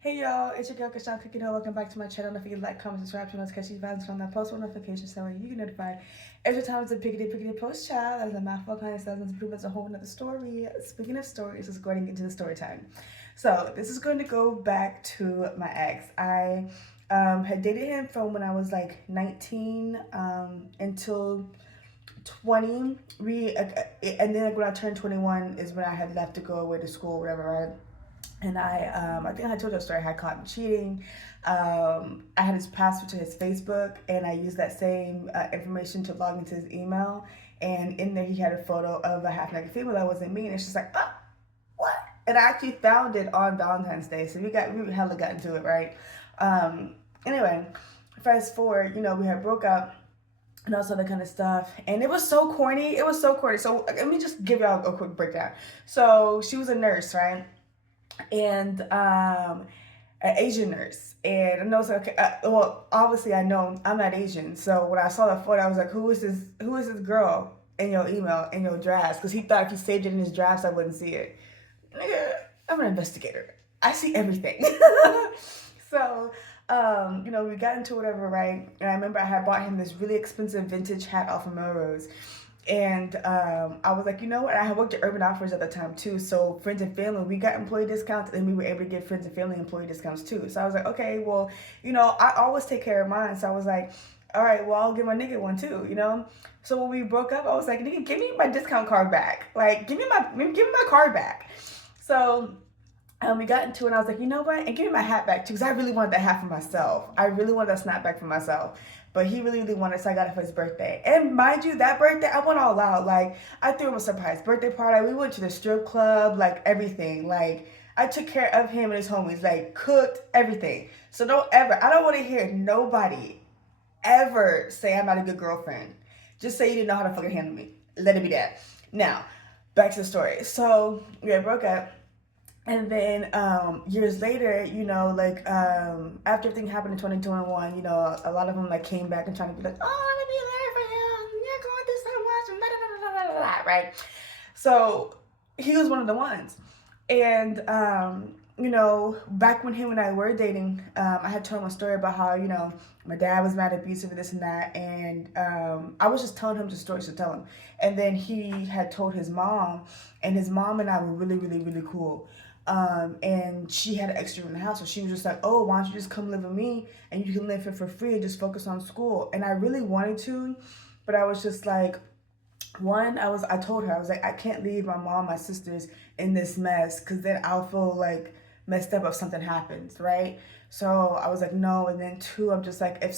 Hey y'all, it's your girl Kashawn Cooking. Welcome back to my channel. If you like, comment, subscribe, turn on notifications buttons on that post notifications so you get notified every time it's a pickety post child. That's a mouthful of clients, thousands of improvements, a whole another story. Speaking of stories, let's go ahead and get into the story time. So this is going to go back to my ex. I had dated him from when I was like 19 until 20. And then when I turned 21 is when I had left to go away to school, whatever, right? And I think I told you a story. I had caught him cheating. I had his password to his Facebook, and I used that same information to log into his email. And in there, he had a photo of a half-naked female that wasn't me, and it's just like, oh, what? And I actually found it on Valentine's Day, so we hella got into it, right? Anyway, fast forward, we had broke up and also that kind of stuff. And it was so corny. It was so corny. So let me just give y'all a quick breakdown. So she was a nurse, right? And an Asian nurse. And I know it's okay. Well, obviously I know I'm not Asian. So when I saw the photo, I was like, who is this girl in your email, in your drafts? Because he thought if he saved it in his drafts, I wouldn't see it. Nigga, I'm an investigator. I see everything. So, we got into whatever, right? And I remember I had bought him this really expensive vintage hat off of Melrose. And I was like, you know what? I had worked at Urban Outfitters at the time too. So friends and family, we got employee discounts, and we were able to get friends and family employee discounts too. So I was like, okay, well, I always take care of mine. So I was like, all right, well, I'll give my nigga one too, So when we broke up, I was like, nigga, give me my discount card back. Like, give me my card back. So we got into it, and I was like, you know what? And give me my hat back too, because I really wanted that hat for myself. I really wanted that snapback for myself. But he really, really wanted it, so I got it for his birthday. And mind you, that birthday, I went all out. Like, I threw him a surprise birthday party. We went to the strip club, like, everything. Like, I took care of him and his homies, like, cooked, everything. So I don't want to hear nobody ever say I'm not a good girlfriend. Just say you didn't know how to fucking handle me. Let it be that. Now, back to the story. So, we broke up. And then years later, after everything happened in 2021, a lot of them like came back and trying to be like, oh, let me be there for him. You're going through so much, and da da da da da, right? So he was one of the ones. And back when him and I were dating, I had told him a story about how my dad was mad abusive and this and that, and I was just telling him the stories to tell him. And then he had told his mom, and his mom and I were really, really, really cool. And she had an extra room in the house, so she was just like, oh, why don't you just come live with me and you can live here for free and just focus on school. And I really wanted to, but I was just like, I told her, I was like, I can't leave my mom, my sisters in this mess, because then I'll feel like messed up if something happens, right? So I was like, no. And then two, I'm just like, I'm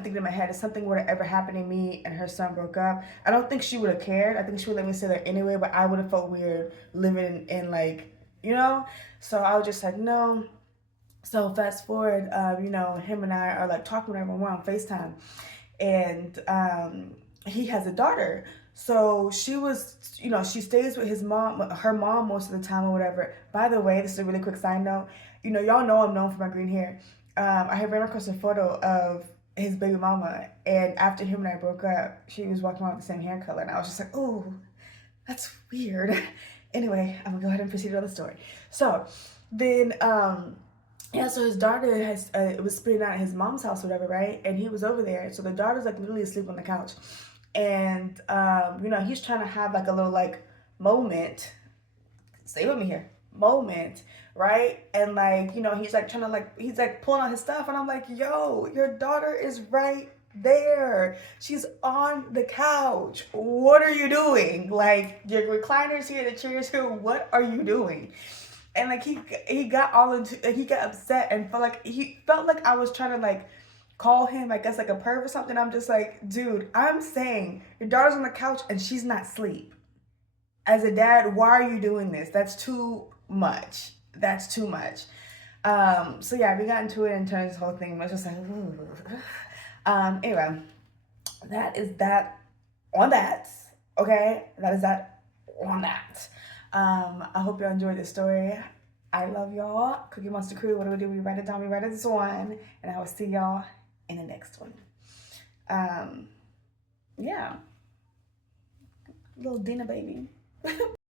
thinking in my head, if something were to ever happen to me and her son broke up, I don't think she would have cared. I think she would let me stay there anyway, but I would have felt weird living in like, So I was just like, no. So fast forward, him and I are like talking whenever we're on FaceTime. And he has a daughter. So she was, she stays with her mom most of the time or whatever. By the way, this is a really quick side note. Y'all know I'm known for my green hair. I had ran across a photo of his baby mama. And after him and I broke up, she was walking around with the same hair color. And I was just like, oh, that's weird. Anyway, I'm gonna go ahead and proceed with the story. So then, so his daughter was spending out at his mom's house or whatever, right? And he was over there. So the daughter's like literally asleep on the couch. And, he's trying to have like a little like moment. Stay with me here. Moment, right? And like, he's like trying to he's like pulling out his stuff. And I'm like, yo, your daughter is right there. She's on the couch. What are you doing? Like, your recliners here, the chairs here. What are you doing? And like he got he got upset and he felt like I was trying to like call him, I guess, like a perv or something. I'm just like, dude, I'm saying your daughter's on the couch and she's not asleep. As a dad, why are you doing this? That's too much. That's too much. So yeah, we got into it and turned this whole thing. I was just like, ooh. Anyway, that is that on that. Okay, that is that on that. I hope y'all enjoyed this story. I love y'all. Cookie Monster Crew, what do? We write it down. We write this one, and I will see y'all in the next one. Yeah, little Dina baby.